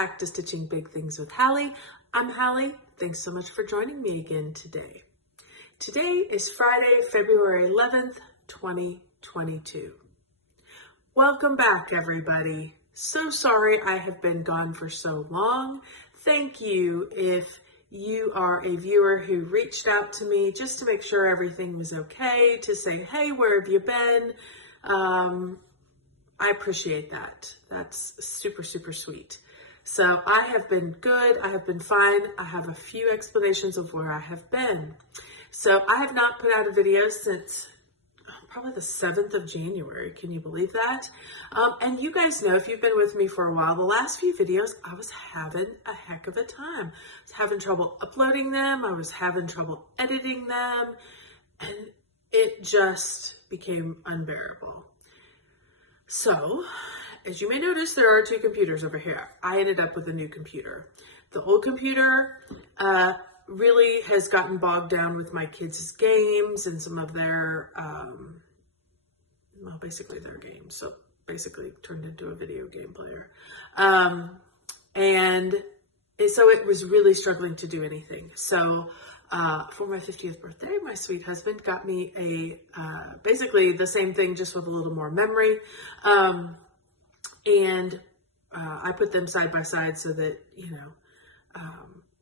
back to Stitching Big Things with Hallie. I'm Hallie. Thanks so much for joining me again today. Today is Friday, February 11th, 2022. Welcome back, everybody. So sorry I have been gone for so long. Thank you if you are a viewer who reached out to me just to make sure everything was okay, to say, hey, where have you been? I appreciate that. That's super, super sweet. So I have been good. I have been fine. I have a few explanations of where I have been. So I have not put out a video since probably the 7th of January. Can you believe that? And you guys know, if you've been with me for a while, the last few videos, I was having a heck of a time. I was having trouble uploading them. I was having trouble editing them. And it just became unbearable. So, as you may notice, there are two computers over here. I ended up with a new computer. The old computer really has gotten bogged down with my kids' games and some of their, well, basically their games. So basically turned into a video game player. And so it was really struggling to do anything. So for my 50th birthday, my sweet husband got me basically the same thing, just with a little more memory. And I put them side by side so that,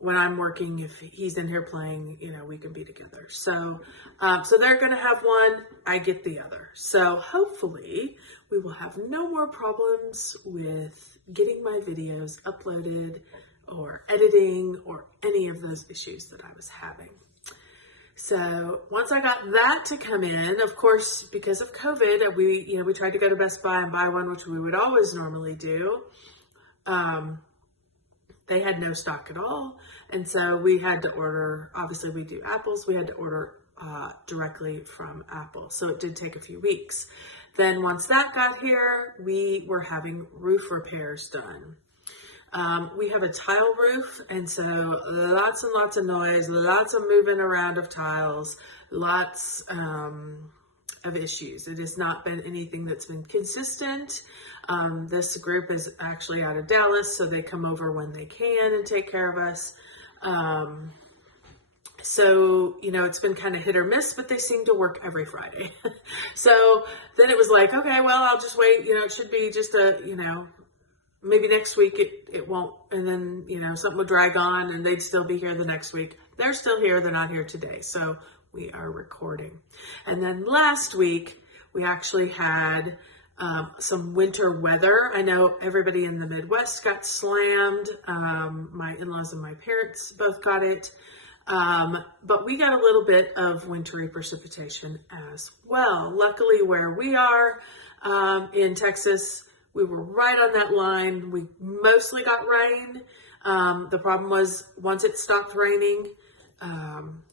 when I'm working, if he's in here playing, we can be together. So, so they're going to have one, I get the other. So hopefully we will have no more problems with getting my videos uploaded or editing or any of those issues that I was having. So once I got that to come in, of course, because of COVID, we tried to go to Best Buy and buy one, which we would always normally do. They had no stock at all. And so we had to order, obviously we do apples, we had to order directly from Apple. So it did take a few weeks. Then once that got here, we were having roof repairs done. We have a tile roof, and so lots and lots of noise, lots of moving around of tiles, lots of issues. It has not been anything that's been consistent. This group is actually out of Dallas, so they come over when they can and take care of us. So, it's been kind of hit or miss, but they seem to work every Friday. So then it was like, okay, well, I'll just wait. It should be just maybe next week it won't. And then, something will drag on and they'd still be here the next week. They're still here. They're not here today. So we are recording. And then last week we actually had some winter weather. I know everybody in the Midwest got slammed. My in-laws and my parents both got it. But we got a little bit of wintry precipitation as well. Luckily, where we are in Texas, we were right on that line. We mostly got rain. The problem was once it stopped raining,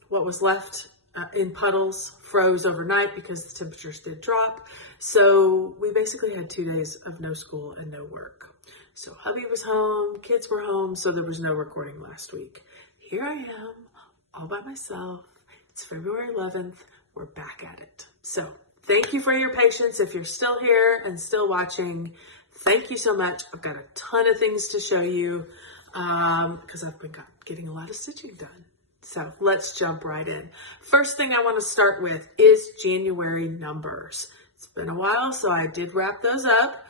what was left in puddles froze overnight because the temperatures did drop. So we basically had 2 days of no school and no work. So hubby was home, kids were home, so there was no recording last week. Here I am, all by myself. It's February 11th. We're back at it. So thank you for your patience. If you're still here and still watching, thank you so much. I've got a ton of things to show you because I've been getting a lot of stitching done. So let's jump right in. First thing I want to start with is January numbers. It's been a while, so I did wrap those up.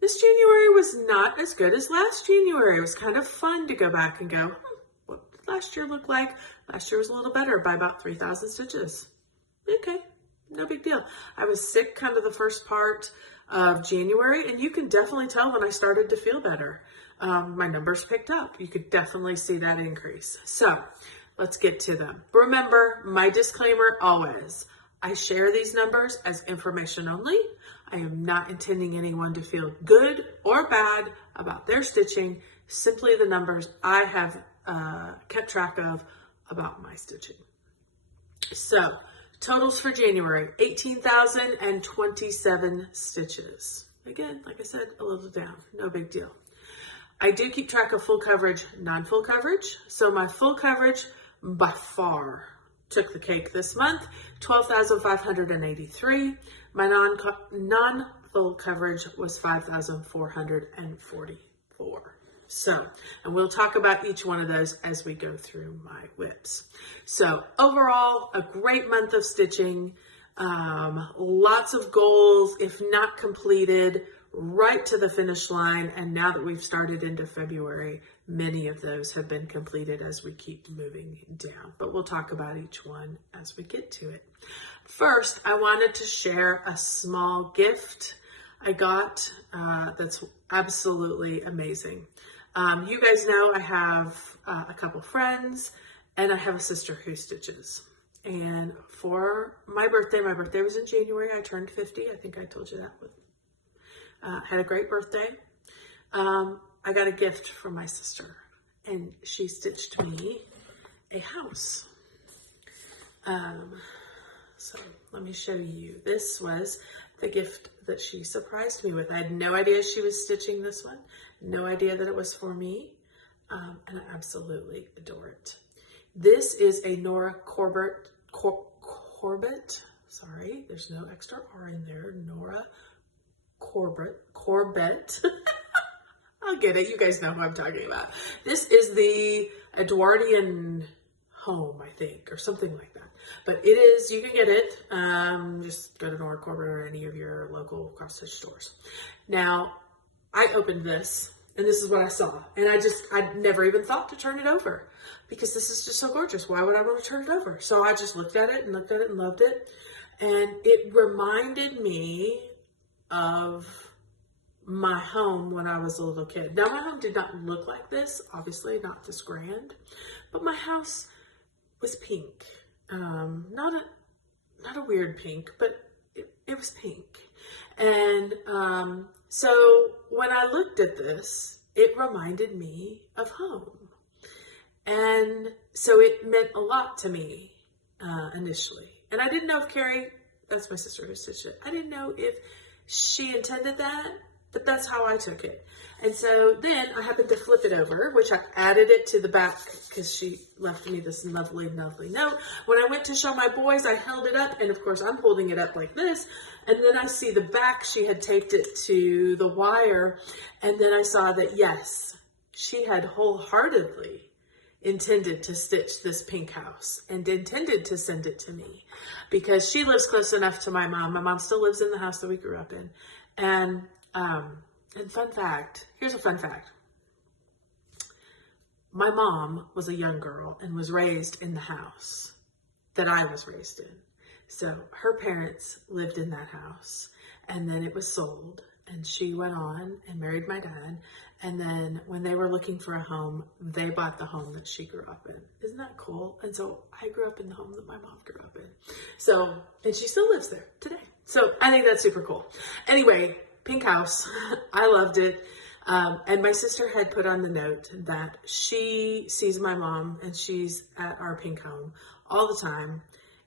This January was not as good as last January. It was kind of fun to go back and go, what did last year look like? Last year was a little better by about 3,000 stitches. Okay, no big deal. I was sick kind of the first part of January, and you can definitely tell when I started to feel better. My numbers picked up. You could definitely see that increase. So let's get to them. Remember, my disclaimer always, I share these numbers as information only. I am not intending anyone to feel good or bad about their stitching, simply the numbers I have kept track of about my stitching. So totals for January, 18,027 stitches. Again, like I said, a little down, no big deal. I do keep track of full coverage, non-full coverage. So my full coverage by far took the cake this month, 12,583. My non-full coverage was 5,444. So, and we'll talk about each one of those as we go through my whips. So overall, a great month of stitching, lots of goals, if not completed, right to the finish line. And now that we've started into February, many of those have been completed as we keep moving down, but we'll talk about each one as we get to it. First, I wanted to share a small gift I got that's absolutely amazing. You guys know I have a couple friends and I have a sister who stitches. And for my birthday was in January. I turned 50. I think I told you that. Had a great birthday. I got a gift from my sister and she stitched me a house. So let me show you. This was the gift that she surprised me with. I had no idea she was stitching this one. No idea that it was for me. And I absolutely adore it. This is a Nora Corbett. Sorry, there's no extra R in there. Nora Corbett. I'll get it. You guys know who I'm talking about. This is the Edwardian home, I think, or something like that. But it is, you can get it. Just go to Nora Corbett or any of your local cross-stitch stores. Now, I opened this, and this is what I saw. And I never even thought to turn it over because this is just so gorgeous. Why would I want to turn it over? So I just looked at it and loved it. And it reminded me of my home when I was a little kid. Now, my home did not look like this, obviously not this grand, but my house was pink. Not a weird pink, but it was pink. And so when I looked at this, it reminded me of home. And so it meant a lot to me initially. And I didn't know if Carrie, that's my sister who stitched it, I didn't know if she intended that, but that's how I took it. And so then I happened to flip it over, which I added it to the back because she left me this lovely, lovely note. When I went to show my boys, I held it up, and of course I'm holding it up like this. And then I see the back, she had taped it to the wire. And then I saw that, yes, she had wholeheartedly intended to stitch this pink house and intended to send it to me because she lives close enough to my mom. My mom still lives in the house that we grew up in. And fun fact, here's a fun fact. My mom was a young girl and was raised in the house that I was raised in. So her parents lived in that house and then it was sold and she went on and married my dad. And then when they were looking for a home, they bought the home that she grew up in. Isn't that cool? And so I grew up in the home that my mom grew up in. So, and she still lives there today. So I think that's super cool. Anyway, pink house. I loved it. And my sister had put on the note that she sees my mom and she's at our pink home all the time.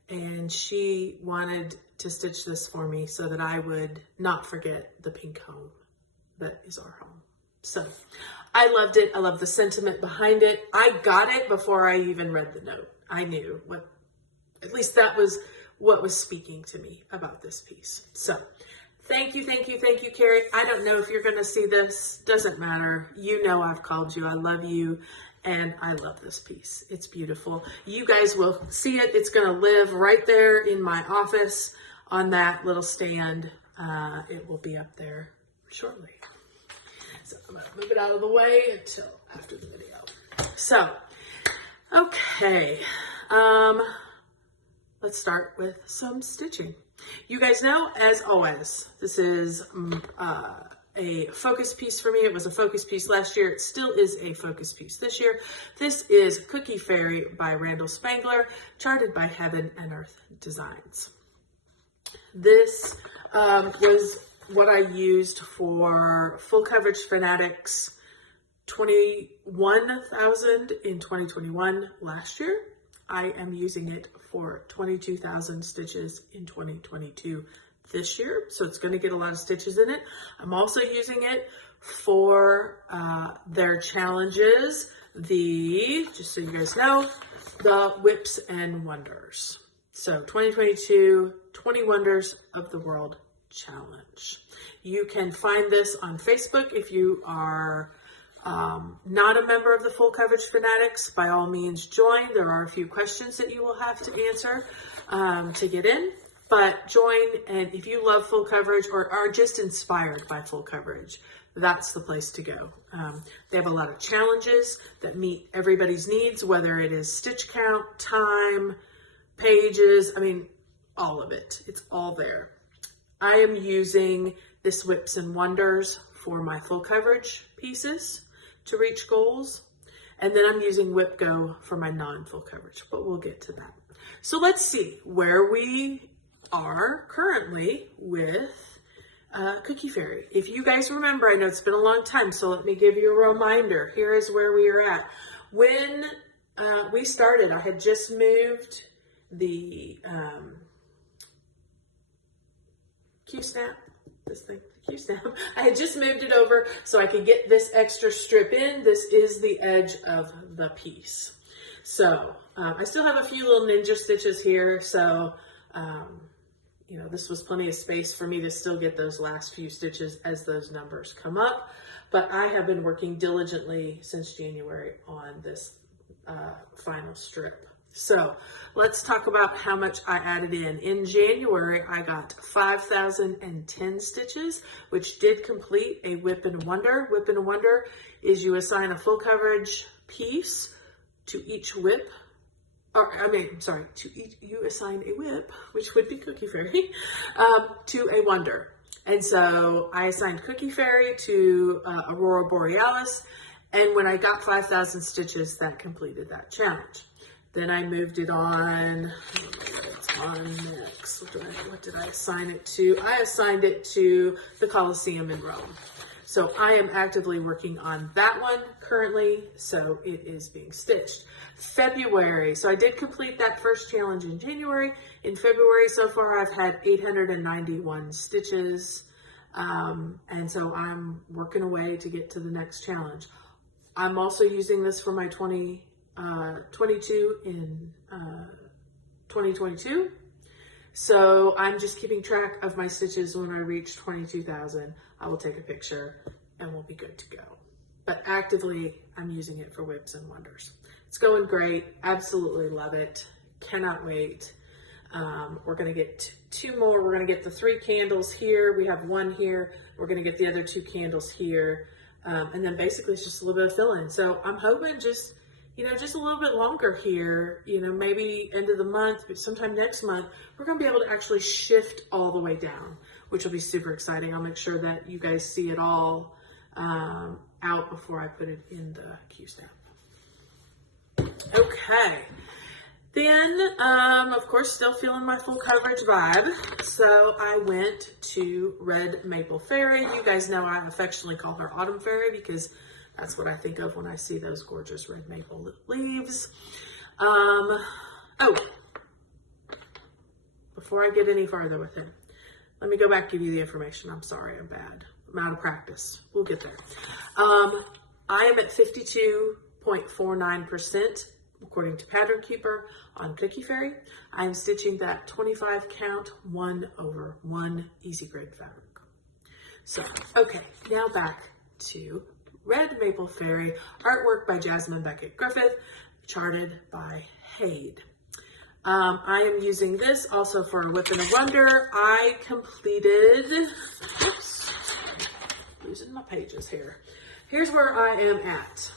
And she wanted to stitch this for me so that I would not forget the pink home that is our home. So I loved it. I love the sentiment behind it. I got it before I even read the note. I knew what, at least that was what was speaking to me about this piece. So thank you, Carrie. I don't know if you're going to see this. Doesn't matter. You know I've called you. I love you. And I love this piece. It's beautiful. You guys will see it. It's going to live right there in my office on that little stand. It will be up there shortly. So I'm going to move it out of the way until after the video. So, okay. Let's start with some stitching. You guys know, as always, this is a focus piece for me. It was a focus piece last year. It still is a focus piece this year. This is Cookie Fairy by Randall Spangler, charted by Heaven and Earth Designs. This was what I used for Full Coverage Fanatics 21,000 in 2021 last year. I am using it for 22,000 stitches in 2022 this year. So it's going to get a lot of stitches in it. I'm also using it for their challenges, just so you guys know, the Whips and Wonders. So 2022, 20 Wonders of the World Challenge. You can find this on Facebook if you are Not a member of the Full Coverage Fanatics, by all means join. There are a few questions that you will have to answer to get in, but join. And if you love full coverage or are just inspired by full coverage, that's the place to go. They have a lot of challenges that meet everybody's needs, whether it is stitch count, time, pages, I mean, all of it. It's all there. I am using this Whips and Wonders for my full coverage pieces to reach goals. And then I'm using Whip Go for my non-full coverage, but we'll get to that. So let's see where we are currently with Cookie Fairy. If you guys remember, I know it's been a long time, so let me give you a reminder. Here is where we are at. When we started, I had just moved the Q-snap, this thing, Q-snap. I had just moved it over so I could get this extra strip in. This is the edge of the piece. So I still have a few little ninja stitches here, so you know, this was plenty of space for me to still get those last few stitches as those numbers come up. But I have been working diligently since January on this final strip. So let's talk about how much I added in. In January, I got 5,010 stitches, which did complete a Whip and Wonder. Whip and Wonder is you assign a full coverage piece to each whip. You assign a whip, which would be Cookie Fairy, to a wonder. And so I assigned Cookie Fairy to Aurora Borealis, and when I got 5,000 stitches, that completed that challenge. Then I moved it on, what's on next? What did I assign it to? I assigned it to the Colosseum in Rome. So I am actively working on that one currently, so it is being stitched. February, so I did complete that first challenge in January. In February so far, I've had 891 stitches, and so I'm working away to get to the next challenge. I'm also using this for my 22 in 2022. So I'm just keeping track of my stitches. When I reach 22,000, I will take a picture and we'll be good to go. But actively, I'm using it for Whips and Wonders. It's going great. Absolutely love it. Cannot wait. We're going to get two more. We're going to get the 3 candles here. We have 1 here. We're going to get the other 2 candles here. And then basically it's just a little bit of fill-in. So I'm hoping just a little bit longer here, maybe end of the month, but sometime next month, we're going to be able to actually shift all the way down, which will be super exciting. I'll make sure that you guys see it all out before I put it in the Q-snap. Okay. Then, of course, still feeling my full coverage vibe. So I went to Red Maple Fairy. You guys know I affectionately call her Autumn Fairy because that's what I think of when I see those gorgeous red maple leaves. Before I get any farther with him, let me go back and give you the information. I'm sorry, I'm bad. I'm out of practice. We'll get there. I am at 52.49% according to Pattern Keeper on Cookie Fairy. I am stitching that 25 count 1/1 easy grade fabric. So, okay, now back to Red Maple Fairy, artwork by Jasmine Beckett Griffith, charted by Hade. I am using this also for a Whip and a Wonder. I completed, oops, losing my pages here. Here's where I am at.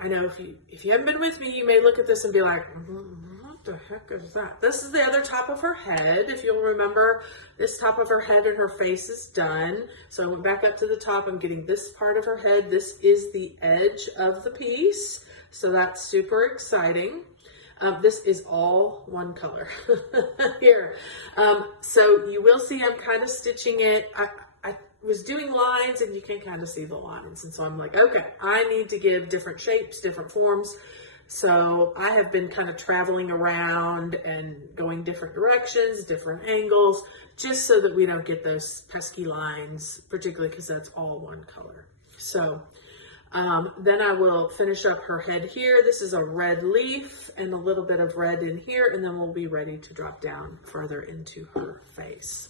I know if you haven't been with me, you may look at this and be like, what the heck is that? This is the other top of her head. If you'll remember, this top of her head and her face is done. So I went back up to the top. I'm getting this part of her head. This is the edge of the piece. So that's super exciting. This is all one color here. So you will see I'm kind of stitching it. I was doing lines and you can kind of see the lines. And so I'm like, okay, I need to give different shapes, different forms. So I have been kind of traveling around and going different directions, different angles, just so that we don't get those pesky lines, particularly because that's all one color. So then I will finish up her head here. This is a red leaf and a little bit of red in here, and then we'll be ready to drop down further into her face.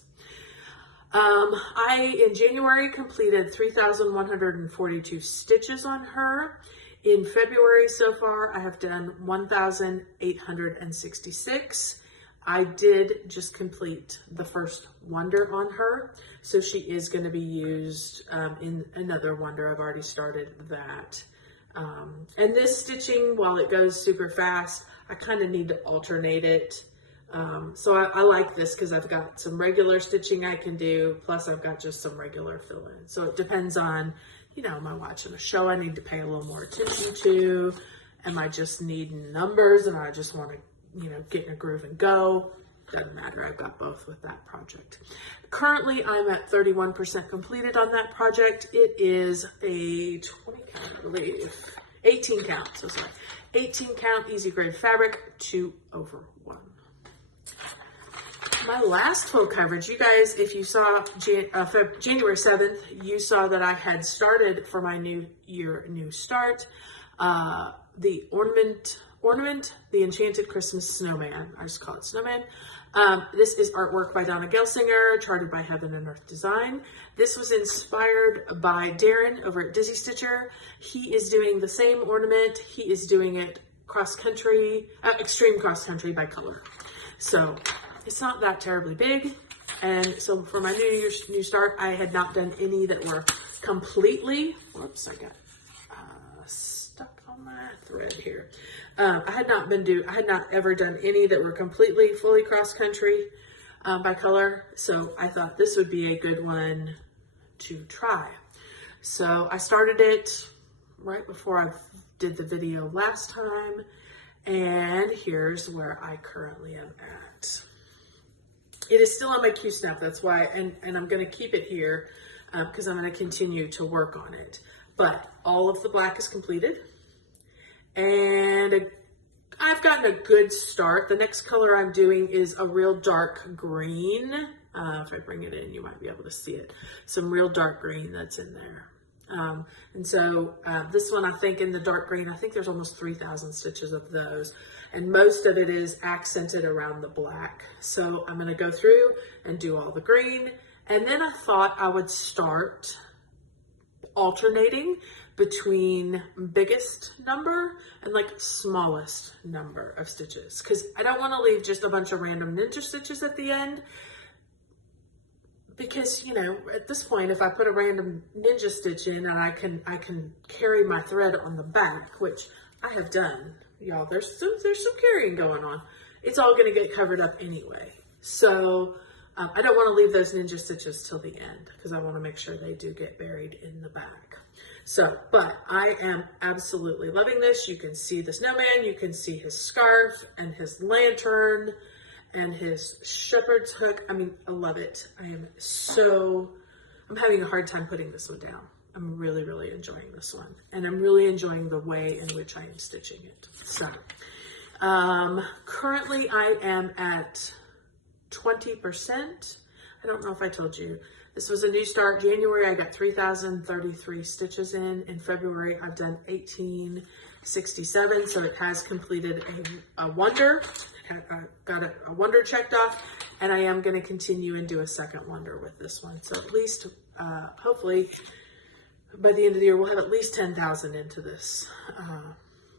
I, in January, completed 3,142 stitches on her. In February so far, I have done 1,866. I did just complete the first wonder on her, so she is going to be used in another wonder. I've already started that. And this stitching, while it goes super fast, I kind of need to alternate it. So I like this because I've got some regular stitching I can do, plus I've got just some regular fill-in. So it depends on, you know, am I watching a show I need to pay a little more attention to? Am I just needing numbers and I just want to, you know, get in a groove and go? Doesn't matter, I've got both with that project. Currently, I'm at 31% completed on that project. It is a 20 count, I believe, 18 count, so sorry. 18 count easy grade fabric, 2/1. My last full coverage, you guys, if you saw January 7th, you saw that I had started for my new year, new start, the Ornament, the Enchanted Christmas Snowman. I just call it Snowman. This is artwork by Donna Gelsinger, charted by Heaven and Earth Design. This was inspired by Darren over at Dizzy Stitcher. He is doing the same ornament. He is doing it cross country, extreme cross country by color. So it's not that terribly big. And so for my new start, I had not done any that were completely, whoops, I got stuck on my thread here. I had not ever done any that were fully cross country by color. So I thought this would be a good one to try. So I started it right before I did the video last time. And here's where I currently am at. It is still on my Q-snap, that's why, and I'm going to keep it here because I'm going to continue to work on it. But all of the black is completed. And I've gotten a good start. The next color I'm doing is a real dark green. If I bring it in, you might be able to see it. Some real dark green that's in there. And so this one, I think in the dark green, I think there's almost 3,000 stitches of those. And most of it is accented around the black. So I'm going to go through and do all the green. And then I thought I would start alternating between biggest number and like smallest number of stitches, because I don't want to leave just a bunch of random ninja stitches at the end, because, you know, at this point, if I put a random ninja stitch in and I can carry my thread on the back, which I have done, y'all, there's some carrying going on, it's all going to get covered up anyway. So I don't want to leave those ninja stitches till the end because I want to make sure they do get buried in the back. So, but I am absolutely loving this. You can see the snowman, you can see his scarf and his lantern and his shepherd's hook. I mean, I love it. I'm having a hard time putting this one down. I'm really, really enjoying this one. And I'm really enjoying the way in which I am stitching it. So, currently I am at 20%. I don't know if I told you. This was a new start. January, I got 3,033 stitches in. In February, I've done 1,867. So it has completed a wonder. I got a wonder checked off, and I am going to continue and do a second wonder with this one. So at least, hopefully, by the end of the year, we'll have at least 10,000 into this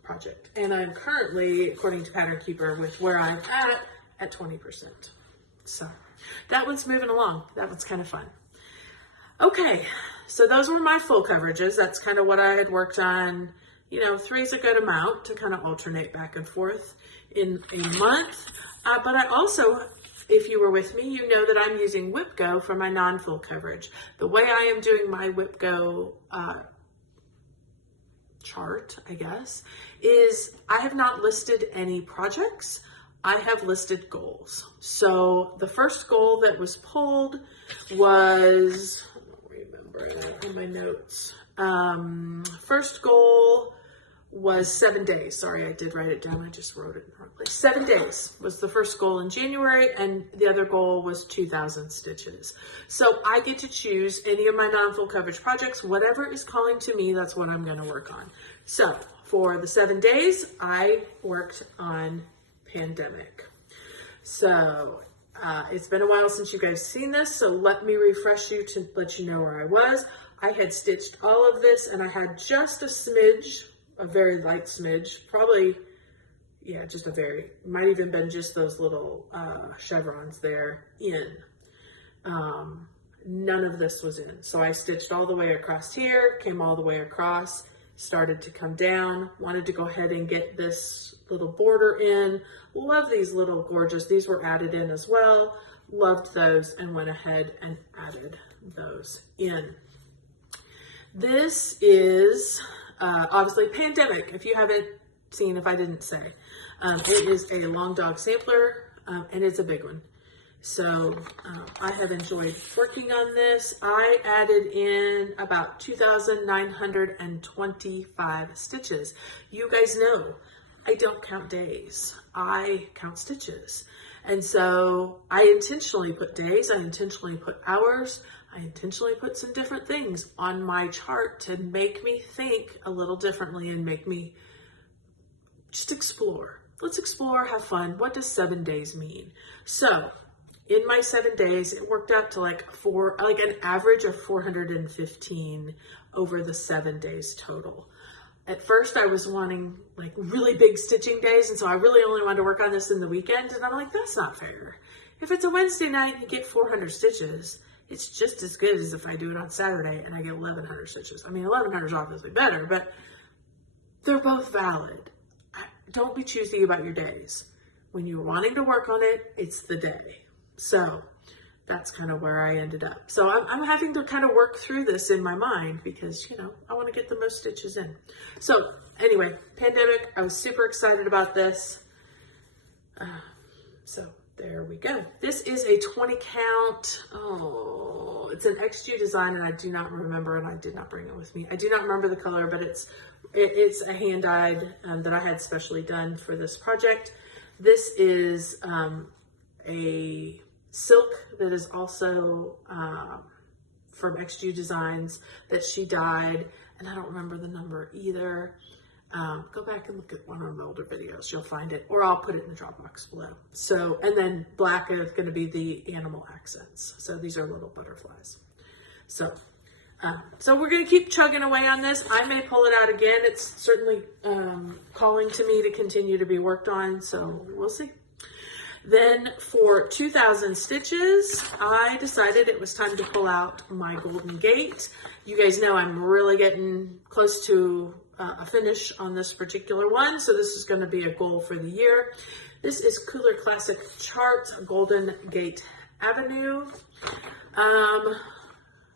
project. And I'm currently, according to Pattern Keeper, with where I'm at 20%. So that one's moving along. That one's kind of fun. Okay, so those were my full coverages. That's kind of what I had worked on. You know, 3 is a good amount to kind of alternate back and forth in a month. But I also, if you were with me, you know that I'm using WhipGo for my non-full coverage. The way I am doing my WhipGo chart, I guess, is I have not listed any projects. I have listed goals. So the first goal that was pulled was, I don't remember that in my notes. First goal was 7 days. Sorry, I did write it down. I just wrote it in the wrong place. 7 days was the first goal in January, and the other goal was 2,000 stitches. So I get to choose any of my non-full coverage projects. Whatever is calling to me, that's what I'm going to work on. So for the 7 days, I worked on Pandemic. So It's been a while since you guys seen this, so let me refresh you to let you know where I was. I had stitched all of this and I had just a smidge, a very light smidge, probably, yeah, just a very, might even been just those little chevrons there in. None of this was in. So I stitched all the way across here, came all the way across, started to come down, wanted to go ahead and get this little border in. Love these little gorgeous, these were added in as well. Loved those and went ahead and added those in. This is obviously Pandemic, if you haven't seen, if I didn't say. It is a long dog sampler and it's a big one. So I have enjoyed working on this. I added in about 2,925 stitches. You guys know I don't count days, I count stitches. And so I intentionally put days, I intentionally put hours, I intentionally put some different things on my chart to make me think a little differently and make me just explore. Let's explore, have fun. What does 7 days mean? So in my 7 days, it worked out to like an average of 415 over the 7 days total. At first I was wanting like really big stitching days, and so I really only wanted to work on this in the weekend, and I'm like, that's not fair. If it's a Wednesday night and you get 400 stitches, it's just as good as if I do it on Saturday and I get 1,100 stitches. I mean, 1,100 is obviously better, but they're both valid. Don't be choosy about your days. When you're wanting to work on it, it's the day. So that's kind of where I ended up. So I'm having to kind of work through this in my mind because, you know, I want to get the most stitches in. So anyway, Pandemic, I was super excited about this. So there we go. This is a 20 count. Oh, it's an XG design and I do not remember, and I did not bring it with me. I do not remember the color, but it's a hand dyed that I had specially done for this project. This is a silk that is also from XG Designs that she dyed, and I don't remember the number either. Go back and look at one of my older videos, you'll find it, or I'll put it in the Dropbox below. So, and then black is going to be the animal accents. So these are little butterflies. So we're going to keep chugging away on this. I may pull it out again. It's certainly calling to me to continue to be worked on, so we'll see. Then for 2,000 stitches, I decided it was time to pull out my Golden Gate. You guys know I'm really getting close to a finish on this particular one, so this is going to be a goal for the year. This is Cooler Classic Charts, Golden Gate Avenue.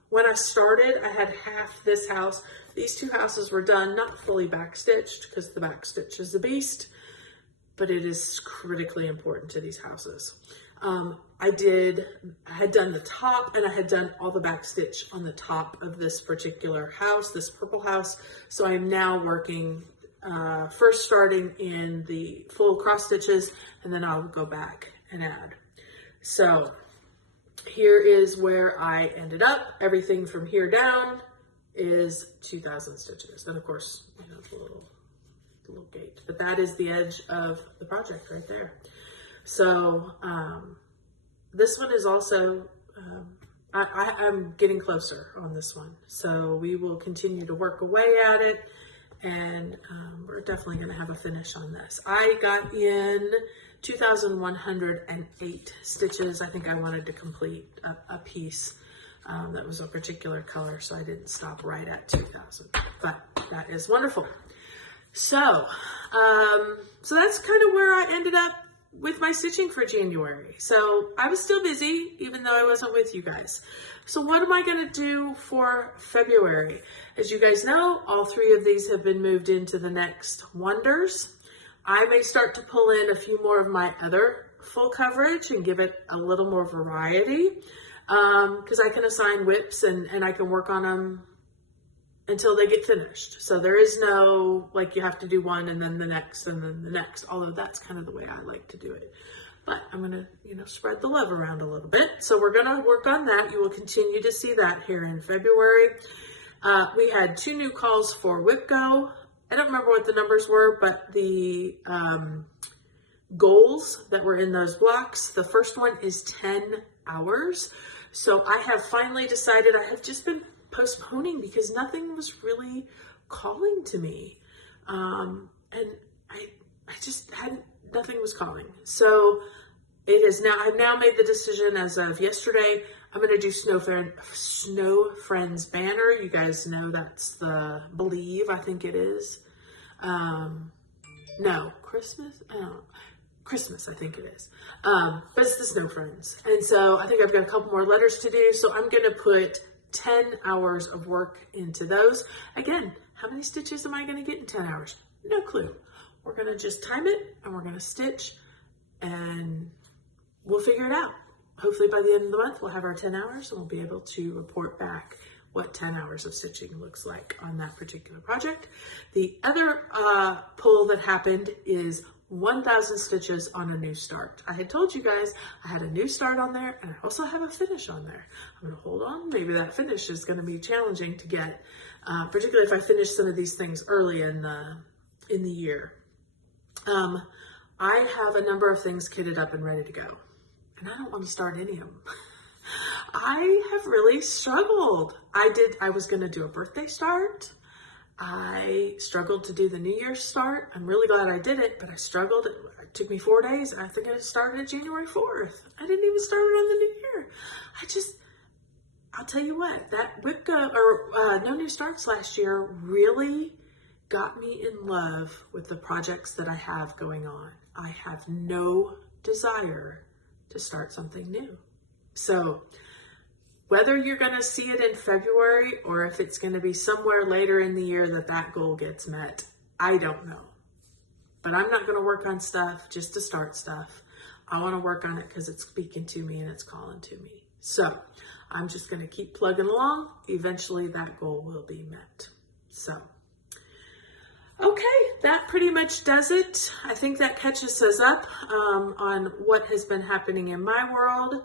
When I started, I had half this house. These two houses were done, not fully backstitched, because the backstitch is a beast, but it is critically important to these houses. I had done the top, and I had done all the backstitch on the top of this particular house, this purple house. So I am now working, first starting in the full cross stitches, and then I'll go back and add. So here is where I ended up. Everything from here down is 2,000 stitches. Then of course, you know, the little gate, but that is the edge of the project right there. So this one is also, I'm getting closer on this one. So we will continue to work away at it, and we're definitely going to have a finish on this. I got in 2,108 stitches. I think I wanted to complete a piece that was a particular color, so I didn't stop right at 2,000, but that is wonderful. So, so that's kind of where I ended up with my stitching for January. So I was still busy, even though I wasn't with you guys. So what am I going to do for February? As you guys know, all three of these have been moved into the next wonders. I may start to pull in a few more of my other full coverage and give it a little more variety, because I can assign whips and I can work on them until they get finished. So there is no, like, you have to do one and then the next and then the next, although that's kind of the way I like to do it. But I'm going to, you know, spread the love around a little bit. So we're going to work on that. You will continue to see that here in February. We had 2 new calls for Whip Go. I don't remember what the numbers were, but the goals that were in those blocks. The first one is 10 hours. So I have finally decided, I have just been postponing because nothing was really calling to me. And I just nothing was calling. So it is now, I've now made the decision as of yesterday, I'm going to do Snow Friends banner. You guys know that's the Believe, I think it is. No, Christmas, I think it is. But it's the Snow Friends. And so I think I've got a couple more letters to do. So I'm going to put 10 hours of work into those. Again, how many stitches am I going to get in 10 hours? No clue. We're going to just time it and we're going to stitch and we'll figure it out. Hopefully by the end of the month, we'll have our 10 hours and we'll be able to report back what 10 hours of stitching looks like on that particular project. The other pull that happened is 1,000 stitches on a new start. I had told you guys I had a new start on there and I also have a finish on there. I'm going to hold on. Maybe that finish is going to be challenging to get, particularly if I finish some of these things early in the year. I have a number of things kitted up and ready to go, and I don't want to start any of them. I have really struggled. I was going to do a birthday start. I struggled to do the New Year's start. I'm really glad I did it, but I struggled. It took me 4 days. I think I started January 4th. I didn't even start it on the New Year. I'll tell you what, that No New Starts last year really got me in love with the projects that I have going on. I have no desire to start something new. So whether you're going to see it in February or if it's going to be somewhere later in the year that goal gets met, I don't know. But I'm not going to work on stuff just to start stuff. I want to work on it because it's speaking to me and it's calling to me. So I'm just going to keep plugging along. Eventually that goal will be met. So, okay, that pretty much does it. I think that catches us up on what has been happening in my world.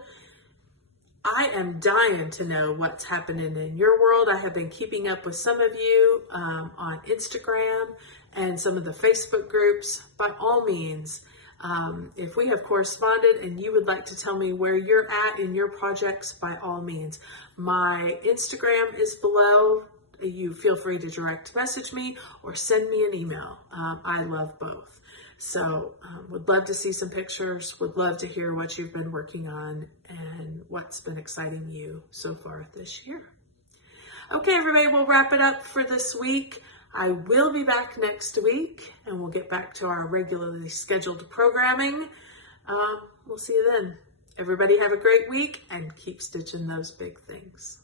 I am dying to know what's happening in your world. I have been keeping up with some of you on Instagram and some of the Facebook groups. By all means, if we have corresponded and you would like to tell me where you're at in your projects, by all means. My Instagram is below. You feel free to direct message me or send me an email. I love both. So would love to see some pictures, would love to hear what you've been working on and what's been exciting you so far this year. Okay, everybody, we'll wrap it up for this week. I will be back next week and we'll get back to our regularly scheduled programming. We'll see you then. Everybody have a great week and keep stitching those big things.